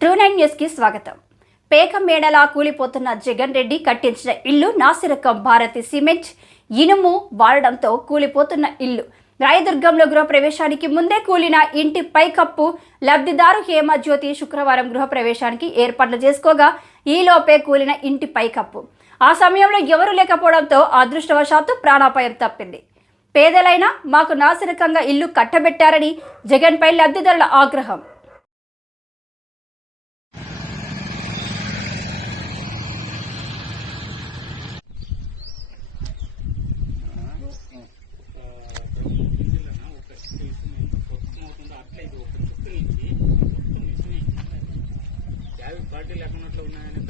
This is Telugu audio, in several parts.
ట్రూ9 న్యూస్ కి స్వాగతం. పేక మేడలా కూలిపోతున్న జగన్ రెడ్డి కట్టించిన ఇల్లు నాసిరకం భారతి సిమెంట్ ఇనుము వాడడంతో కూలిపోతున్న ఇల్లు. రాయదుర్గంలో గృహప్రవేశానికి ముందే కూలిన ఇంటి పైకప్పు లబ్ధిదారు హేమజ్యోతి శుక్రవారం గృహప్రవేశానికి ఏర్పాట్లు చేసుకోగా ఈలోపే కూలిన ఇంటి పైకప్పు. ఆ సమయంలో ఎవరూ లేకపోవడంతో అదృష్టవశాత్తు ప్రాణాపాయం తప్పింది. పేదలైనా మాకు నాసిరకంగా ఇల్లు కట్టబెట్టారని జగన్పై లబ్ధిదారుల ఆగ్రహం. పార్టీ లేకున్నట్లు ఉన్నాయని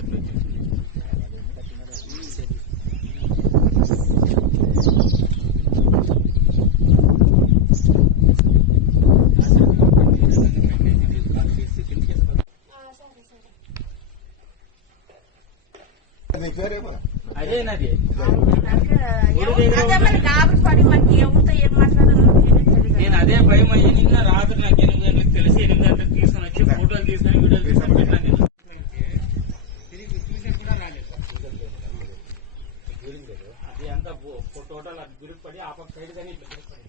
అదేనది నేను అదే భయం అయ్యి నిన్న రాత్రి నాకు 8 గంటలకు తెలిసి 8 గంటలకు తీసుకుని వచ్చి ఫోటోలు తీసుకొని వీడియోలు తీసుకొని పెట్టాను. తిరిగి చూసి కూడా రాలేదు. అది అంతా టోటల్ అది గురికి పడి ఆ పక్క సైడ్ కానీ ఇట్లా పడింది.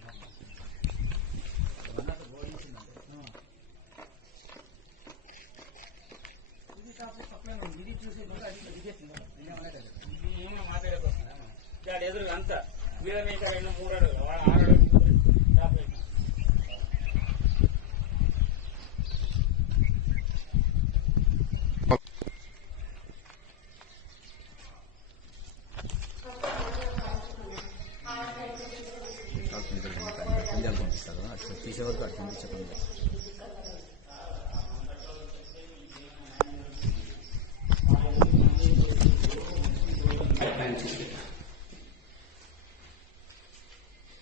ఇది చూసి ఇది ఏమో మాట్లాడేకొస్తున్నా ఎదురు అంతా వీళ్ళని ఇంకా 2-3 అడుగులు 6 అడుగులు టాప్ అయినా తీసేవరకు అటు పంపించకుండా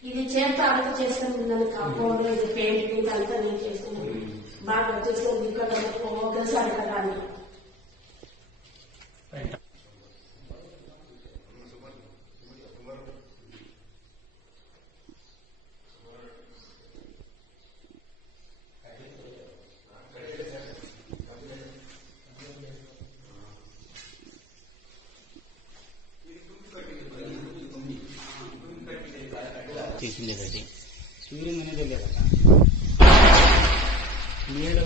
ఇది చేత అంతా చేసుకుంటున్నాను. కాంపౌండ్ ఇది పెయింట్ అంతా నేను చేస్తున్నాను. బాగా వచ్చేసింది ఇక్కడ కలిసి అడగడాన్ని చేసింది అది సూర్యం అనేది లేదా నీళ్ళు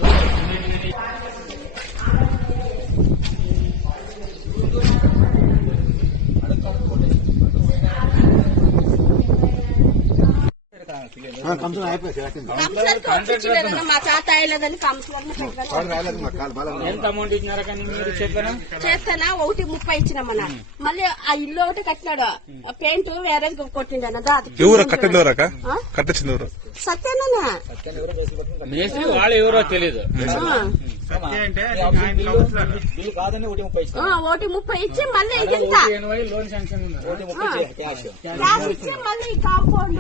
మా తాత అయ్యలేదని ఎంత అమౌంట్ ఇచ్చినారా కానీ మీరు చెప్పారా? చేస్తానా 1.30 ఇచ్చినామన్నా. మళ్ళీ ఆ ఇల్లు ఒకటి కట్టినాడు. పెయింట్ వేరే కొట్టిండన్న సత్యేనా మేస్త్రి వాళ్ళు ఎవరో తెలీదు. 1.30 ఇచ్చి మళ్ళీ లోన్ శాంక్షన్ క్యాష్ ఇచ్చి మళ్ళీ కాంపౌండ్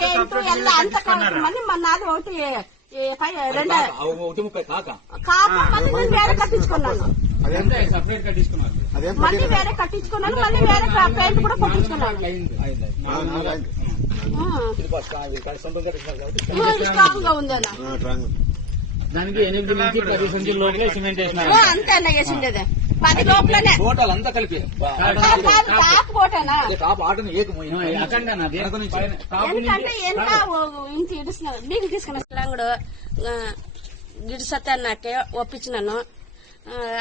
పెయింట్ ఎలా అంత మళ్ళీ మన నాది 1.2 కాక మళ్ళీ నేను వేరే కట్టించుకున్నాను. సపరేట్ కట్టించుకున్నారు. మళ్ళీ వేరే కట్టించుకున్నాను. మళ్ళీ వేరే పెయింట్ కూడా కొట్టించుకున్నాను. స్ట్రాంగ్ గా ఉందన్నా. దానికి 8 నుంచి 10 సంచుల లోపలే సిమెంట్ వేసినారు. అంతే అన్న వేసిండేది 10 లోపలనే టోటల్ అంతా కలిపి ఎందుకంటే ఎంత ఇంటి ఇడుస్తున్నారు మీకు తీసుకున్నా కూడా గిడి సత్య అన్నట్టే ఒప్పించినాను.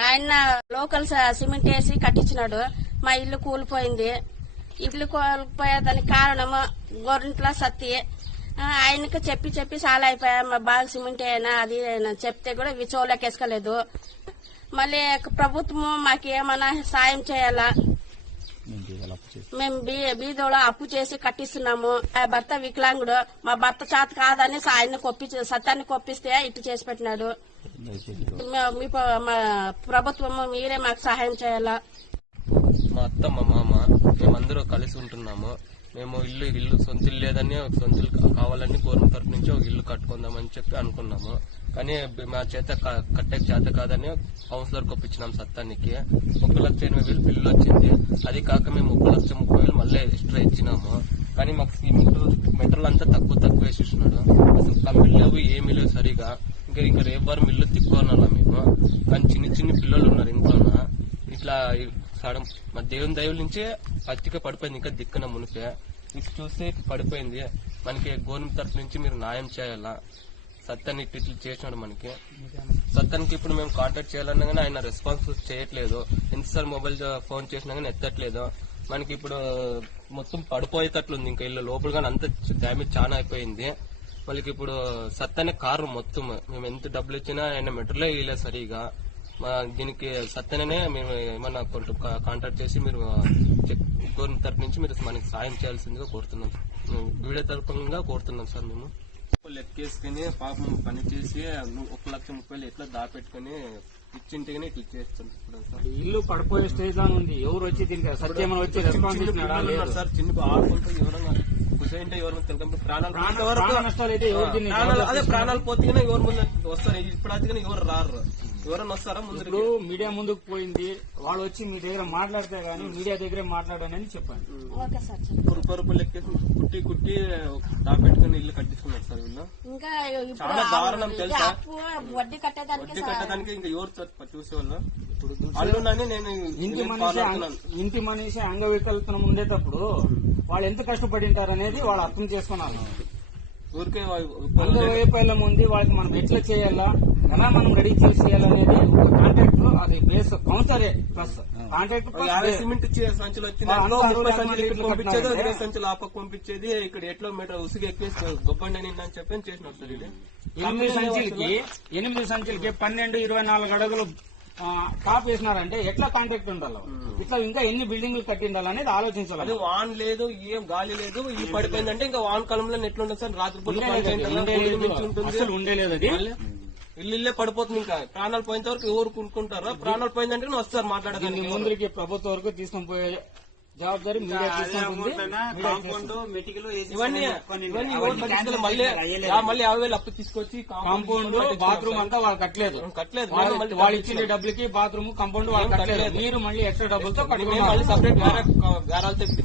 ఆయన లోకల్ సిమెంట్ వేసి కట్టించినాడు. మా ఇల్లు కూలిపోయింది. ఇల్లు కూలిపోయేదానికి కారణము గవర్నమెంట్లో సత్తి. ఆయనకి చెప్పి చాలా అయిపోయా. మా బాగా సిమెంట్ అయినా అది చెప్తే కూడా విచోలోకి వేసుకోలేదు. మళ్ళీ ప్రభుత్వం మాకేమన్నా సాయం చేయాలా? మేము బీదోలో అప్పు చేసి కట్టిస్తున్నాము. ఆ భర్త వికలాంగుడు. మా భర్త చేత కాదని ఆయన సత్యాన్ని కొప్పిస్తే ఇటు చేసి పెట్టినాడు. మా ప్రభుత్వము మీరే మాకు సహాయం చేయాలా? మా అత్త మా మామ మేమందరూ కలిసి ఉంటున్నాము. మేము ఇల్లు సొంత ఇల్లు లేదని సొంత ఇల్లు కావాలని గవర్నమెంట్ తరఫు నుంచి ఒక ఇల్లు కట్టుకుందామని చెప్పి అనుకున్నాము. కానీ మా చేత కట్టే చేత కాదని కౌన్సిలర్ ఒప్పించినాం. సత్తానికి 1,80,000 బిల్లు వచ్చింది. అది కాక మేము 1,30,000 మళ్ళీ ఎక్స్ట్రా ఇచ్చినాము. కానీ మాకు సిమెంట్ మెటల్ అంతా తక్కువ వేసేసినాడు. అసలు కంపెనీ లేవు, ఏమీ లేవు సరిగా. ఇంకా రేపు మిల్లు తిక్కున్నాం మేము. కట్టించినాము. కానీ చిన్న చిన్న పిల్లలు ఉన్నారు ఇంట్లో. ఇట్లా సడన్ మా దేవుని దైవం నుంచి అతిగా పడిపోయింది, ఇంకా దిక్కున మునిపే ఇది చూస్తే పడిపోయింది. మనకి గవర్నమెంట్ తరఫు నుంచి మీరు న్యాయం చేయాలా. సత్యాన్ని ఇట్లు చేసినాడు మనకి. సత్యానికి ఇప్పుడు మేము కాంటాక్ట్ చేయాలన్నా కానీ ఆయన రెస్పాన్స్ చేయట్లేదు. ఎన్నిసార్లు మొబైల్ ఫోన్ చేసినా కానీ ఎత్తట్లేదు. మనకి ఇప్పుడు మొత్తం పడిపోయేటట్లుంది, ఇంకా ఇల్లు లోపల కానీ అంత డ్యామేజ్ చాలా అయిపోయింది. వాళ్ళకి ఇప్పుడు సత్యాన్ని కారు మొత్తం మేము ఎంత డబ్బులు ఇచ్చినా ఆయన మెట్రోలో వేయలేదు సరిగా. దీనికి సత్యనే మేము ఏమన్నా కొంచెం కాంటాక్ట్ చేసి మీరు గవర్నమెంట్ తరఫు నుంచి మీరు మనకి సాయం చేయాల్సిందిగా కోరుతున్నాం. వీడియో తరఫుగా కోరుతున్నాం సార్. మేము లెక్కేసుకుని పాపం పని చేసి 1,30,000 ఎట్లా దాపెట్టుకుని ఇచ్చింటిగానే ఇట్లా చేస్తుంటారు సార్. ఇల్లు పడిపోయే స్టేజ్ అని ఉంది. ఎవరు వచ్చి దీనికి సత్యం వచ్చి రెస్పాన్స్ ఇస్తున్నాడా? లేదు సార్. చిన్న ఆడుకుంటుంది ఎవరైనా కుసైంటే ఎవరు తెలుగు ప్రాణాలు నష్టాలు అయితే ఎవరు దీన్ని అదే ప్రాణాలు పోతే ఎవరు ముందు వస్తారు. ఇప్పుడు అది ఎవరు రారు. ఎవరైనా వస్తారా ముందు? ఇప్పుడు మీడియా ముందుకు పోయింది, వాళ్ళు వచ్చి మీ దగ్గర మాట్లాడితే గానీ మీడియా దగ్గరే మాట్లాడానని చెప్పాను. Okay sir. కురుపరుపు లెక్కేసి కుట్టి కుట్టి దాపెట్టుకుని ఇల్లు కట్టించుకున్నారు సార్ వీళ్ళు. ఇంకా చాలా దారుణం తెలుసా? వడ్డీ కట్టేదానికి ఇంకా ఎవరు చూసేవాళ్ళు అల్లునని నేను ఇంటి మనిషి అంగవికల్పన ఉండేటప్పుడు వాళ్ళు ఎంత కష్టపడింటారు అనేది వాళ్ళు అర్థం చేసుకున్నారు. ఊరికే అంగవైఫల్యం ఉంది, వాళ్ళకి మనం ఎట్లా చేయాలా, ఎలా మనం రెడీ చేసేయాలనేది కాంట్రాక్ట్. అది బేస్ కౌన్సరే ప్లస్ కాంట్రాక్ట్. 50 సిమెంట్ సంచులు వచ్చింది, 30 సంచులు ఇక్కడ పంపించేది, 20 సంచులు ఆపకు పంపించేది. ఇక్కడ ఎట్లా మీటర్ ఉసుగు ఎక్కేసి గొప్పండి అని చెప్పి చేసినారు సార్. ఇది 8 సంచులకి 12-24 అడుగులు టాప్ వేసినారంటే ఎట్లా కాంట్రాక్ట్ ఉండాలి? ఇట్లా ఇంకా ఎన్ని బిల్డింగ్లు కట్టిండాలనేది ఆలోచించాలి. అది వాన్ లేదు, ఏం గాలి లేదు, ఇల్లు పడిపోయిందంటే ఇంకా వాన్ కాలంలో ఎట్లుంటుంది సార్? రాత్రిపూట అసలు ఉండేలేదు. అది ఇల్లే పడిపోతుంది. ఇంకా ప్రాణాలు పోయేంత వరకు ఎవరు కొనుక్కుంటారో, ప్రాణాలు పోయిందంటే వస్తారు మాట్లాడడానికి. ముందుకి ప్రభుత్వం వరకు తీసుకొని పోయే జవాబారి మీడియా తీసుకుంటుంది. ఇవన్నీ మళ్ళీ 50,000 అప్పు తీసుకొచ్చి కాంపౌండ్ బాత్రూమ్ అంతా వాళ్ళు కట్టలేదు. వాళ్ళు ఇచ్చిన డబ్బులకి బాత్రూమ్ కాంపౌండ్ వాళ్ళు కట్టలేదు. మీరు మళ్ళీ ఎక్స్ట్రా డబ్బులతో మళ్ళీ సపరేట్ గారాలు తెప్పి